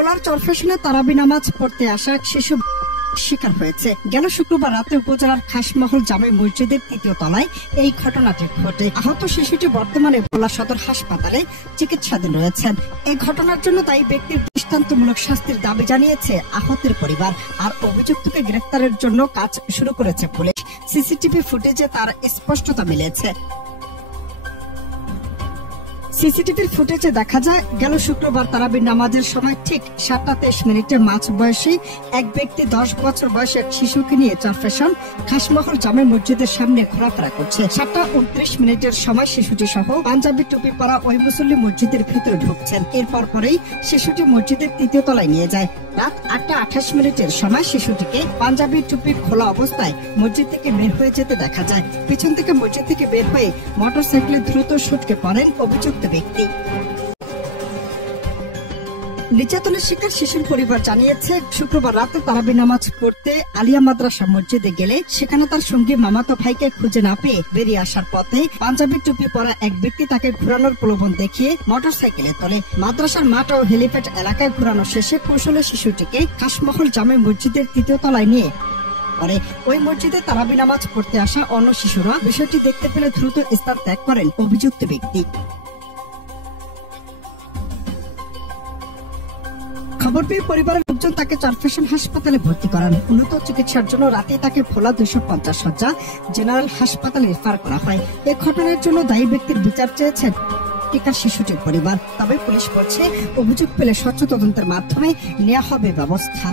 ভোলার চরফ্যাশনে তারাবি নামাজ পড়তে আসা এক শিশু শিকার হয়েছে। গেল শুক্রবার রাতে উপজেলার খাসমহল জামে মসজিদের ৩য় তলায় এই ঘটনাটি ঘটে। আহত শিশুটি বর্তমানে ভোলা সদর হাসপাতালে চিকিৎসাধীন রয়েছেন। এই ঘটনার জন্য দায়ী ব্যক্তির দৃষ্টান্তমূলক শাস্তির দাবি জানিয়েছে আহতের পরিবার। আর অভিযুক্তকে গ্রেফতারের জন্য কাজ শুরু করেছে পুলিশ। সিসিটিভি ফুটেজে তার স্পষ্টতা মিলেছে। সিসিটিভির ফুটেজে দেখা যায়, গেল শুক্রবার তারাবির নামাজের সময় ঠিক 7:23 মাঝ বয়সী এক ব্যক্তি 10 বছর বয়সী এক শিশুকে নিয়ে চরফ্যাশন খাসমহল জামে মসজিদের সামনে ঘোরাফেরা করছে। 7:29 সময় শিশুটি সহ পাঞ্জাবি টুপি পরা ওই মুসল্লি মসজিদের ভিতরে ঢুকছেন। এরপর পরেই শিশুটি মসজিদের 3য় তলায় নিয়ে যায়। রাত 8:28 সময় শিশুটিকে পাঞ্জাবি টুপি খোলা অবস্থায় মসজিদ থেকে বের হয়ে যেতে দেখা যায়। পিছন থেকে মসজিদ থেকে বের হয়ে মোটরসাইকেলে দ্রুত ছুটকে পড়েন অভিযুক্ত ব্যক্তি। নির্যাতনের শিকার শিশুর পরিবার জানিয়েছে, শুক্রবার রাতে তারাবি নামাজ পড়তে আলিয়া মাদ্রাসা মসজিদে গেলে সেখানে তার সঙ্গী মামাতো ভাইকে খুঁজে না পেয়ে বেরিয়ে আসার পথে পাঞ্জাবি টুপি পরা এক ব্যক্তি তাকে ঘুরানোর প্রলোভন দেখিয়ে মোটরসাইকেলে তোলে। মাদ্রাসার মাঠ ও হেলিপ্যাড এলাকায় ঘুরানো শেষে কৌশলে শিশুটিকে খাসমহল জামে মসজিদের 3য় তলায় নিয়ে পরে ওই মসজিদে তারাবি নামাজ পড়তে আসা অন্য শিশুরা বিষয়টি দেখতে পেলে দ্রুত স্থান ত্যাগ করেন অভিযুক্ত ব্যক্তি। খবর পেয়ে পরিবারের লোকজন তাকে চরফ্যাশন হাসপাতালে ভর্তি করান। উন্নত চিকিৎসার জন্য রাতে তাকে ভোলা 250 শয্যা জেনারেল হাসপাতালে রেফার করা হয়। এই ঘটনার জন্য দায়ী ব্যক্তির বিচার চেয়েছেন শিশুটির পরিবার। তবে পুলিশ বলছে, অভিযোগ পেলে স্বচ্ছ তদন্তের মাধ্যমে নেওয়া হবে ব্যবস্থা।